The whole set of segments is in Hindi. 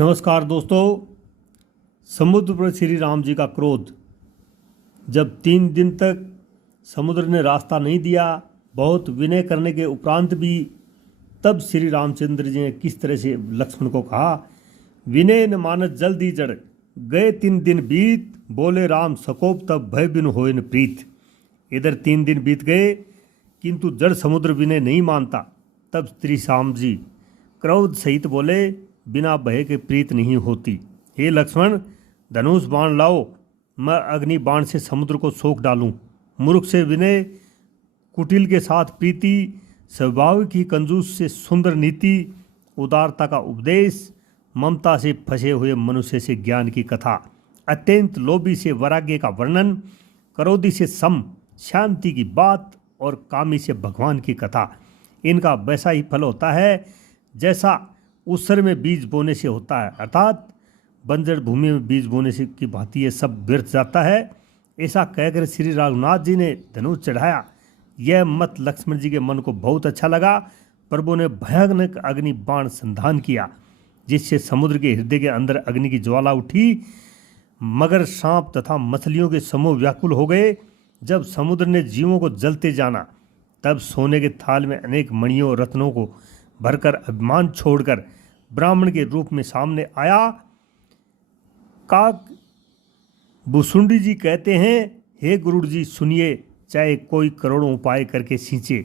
नमस्कार दोस्तों। समुद्र पर श्री राम जी का क्रोध। जब 3 दिन तक समुद्र ने रास्ता नहीं दिया, बहुत विनय करने के उपरांत भी, तब श्री रामचंद्र जी ने किस तरह से लक्ष्मण को कहा, विनय न मानस जल्दी जड़, गए 3 दिन बीत, बोले राम सकोप तब भय बिन होए न प्रीत। इधर 3 दिन बीत गए किंतु जड़ समुद्र विनय नहीं मानता। तब श्री राम जी क्रोध सहित बोले, बिना भय के प्रीत नहीं होती। हे लक्ष्मण, धनुष बाण लाओ, मैं अग्नि बाण से समुद्र को सोख डालूं। मूर्ख से विनय, कुटिल के साथ प्रीति, स्वाभाविक ही कंजूस से सुंदर नीति, उदारता का उपदेश, ममता से फंसे हुए मनुष्य से ज्ञान की कथा, अत्यंत लोभी से वैराग्य का वर्णन, क्रोधी से सम शांति की बात और कामी से भगवान की कथा। इनका वैसा ही फल होता है जैसा उसर में बीज बोने से होता है, अर्थात बंजर भूमि में बीज बोने से की भांति ये सब व्यर्थ जाता है। ऐसा कहकर श्री रघुनाथ जी ने धनुष चढ़ाया। यह मत लक्ष्मण जी के मन को बहुत अच्छा लगा। प्रभु ने भयानक अग्नि बाण संधान किया, जिससे समुद्र के हृदय के अंदर अग्नि की ज्वाला उठी। मगर सांप तथा मछलियों के समूह व्याकुल हो गए। जब समुद्र ने जीवों को जलते जाना, तब सोने के थाल में अनेक मणियों और रत्नों को भरकर अभिमान छोड़कर ब्राह्मण के रूप में सामने आया। काक भुसुंडी जी कहते हैं, हे गुरु जी सुनिए, चाहे कोई करोड़ों उपाय करके सींचे,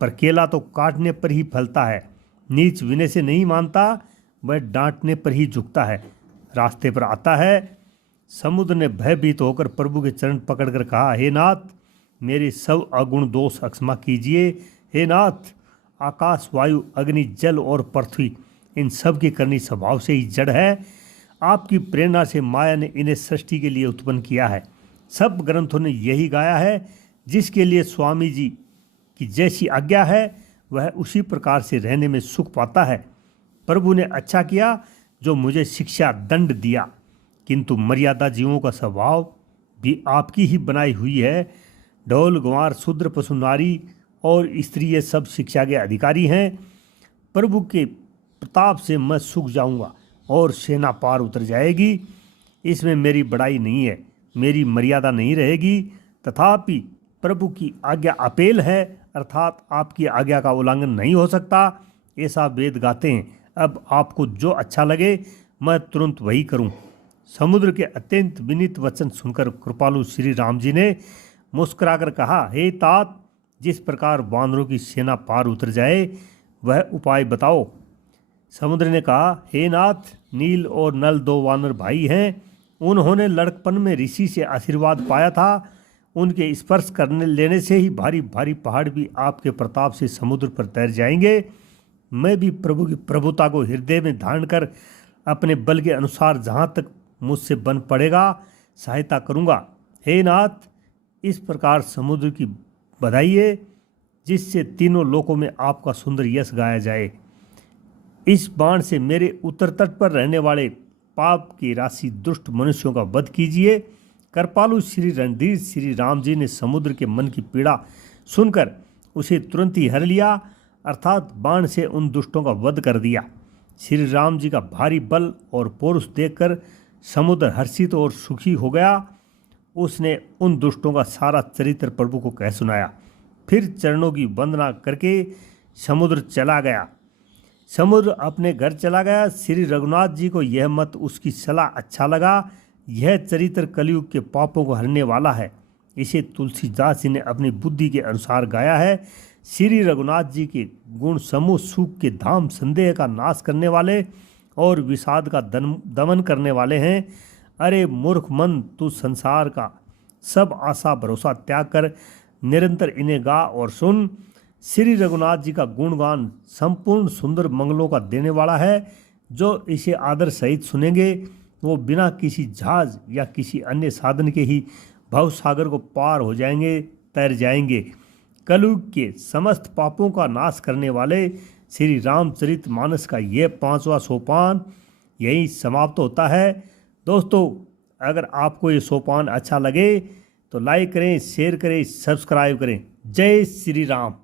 पर केला तो काटने पर ही फलता है। नीच विनय से नहीं मानता, वह डांटने पर ही झुकता है, रास्ते पर आता है। समुद्र ने भयभीत होकर प्रभु के चरण पकड़कर कहा, हे नाथ, मेरे सब अगुण दोष अक्षमा कीजिए। हे नाथ, आकाश, वायु, अग्नि, जल और पृथ्वी, इन सब की करनी स्वभाव से ही जड़ है। आपकी प्रेरणा से माया ने इन्हें सृष्टि के लिए उत्पन्न किया है। सब ग्रंथों ने यही गाया है। जिसके लिए स्वामी जी की जैसी आज्ञा है, वह उसी प्रकार से रहने में सुख पाता है। प्रभु ने अच्छा किया जो मुझे शिक्षा दंड दिया, किंतु मर्यादा जीवों का स्वभाव भी आपकी ही बनाई हुई है। ढोल गंवार, शूद्र, पशु, नारी और स्त्री, ये सब शिक्षा के अधिकारी हैं। प्रभु के प्रताप से मैं सूख जाऊंगा और सेना पार उतर जाएगी। इसमें मेरी बड़ाई नहीं है, मेरी मर्यादा नहीं रहेगी। तथापि प्रभु की आज्ञा अपेल है, अर्थात आपकी आज्ञा का उल्लंघन नहीं हो सकता, ऐसा वेद गाते हैं। अब आपको जो अच्छा लगे मैं तुरंत वही करूं। समुद्र के अत्यंत विनीत वचन सुनकर कृपालु श्री राम जी ने मुस्कुराकर कहा, हे तात, जिस प्रकार वानरों की सेना पार उतर जाए वह उपाय बताओ। समुद्र ने कहा, हे नाथ, नील और नल 2 वानर भाई हैं। उन्होंने लड़कपन में ऋषि से आशीर्वाद पाया था। उनके स्पर्श करने लेने से ही भारी भारी पहाड़ भी आपके प्रताप से समुद्र पर तैर जाएंगे। मैं भी प्रभु की प्रभुता को हृदय में धारण कर अपने बल के अनुसार जहाँ तक मुझसे बन पड़ेगा सहायता करूँगा। हे नाथ, इस प्रकार समुद्र की बधाइए, जिससे तीनों लोकों में आपका सुंदर यश गाया जाए। इस बाण से मेरे उत्तर तट पर रहने वाले पाप की राशि दुष्ट मनुष्यों का वध कीजिए। कृपालु श्री रणधीर श्री राम जी ने समुद्र के मन की पीड़ा सुनकर उसे तुरंत ही हर लिया, अर्थात बाण से उन दुष्टों का वध कर दिया। श्री राम जी का भारी बल और पौरुष देखकर समुद्र हर्षित और सुखी हो गया। उसने उन दुष्टों का सारा चरित्र प्रभु को कह सुनाया। फिर चरणों की वंदना करके समुद्र चला गया। समुद्र अपने घर चला गया। श्री रघुनाथ जी को यह मत, उसकी सलाह अच्छा लगा। यह चरित्र कलयुग के पापों को हरने वाला है। इसे तुलसीदास जी ने अपनी बुद्धि के अनुसार गाया है। श्री रघुनाथ जी के गुण समूह सुख के धाम, संदेह का नाश करने वाले और विषाद का दमन करने वाले हैं। अरे मूर्ख मन, तू संसार का सब आशा भरोसा त्याग कर निरंतर इन्हें गा और सुन। श्री रघुनाथ जी का गुणगान संपूर्ण सुंदर मंगलों का देने वाला है। जो इसे आदर सहित सुनेंगे वो बिना किसी जहाज या किसी अन्य साधन के ही भव सागर को पार हो जाएंगे, तैर जाएंगे। कलयुग के समस्त पापों का नाश करने वाले श्री रामचरित मानस का यह 5वां सोपान यही समाप्त होता है। दोस्तों, अगर आपको ये सोपान अच्छा लगे तो लाइक करें, शेयर करें, सब्सक्राइब करें। जय श्री राम।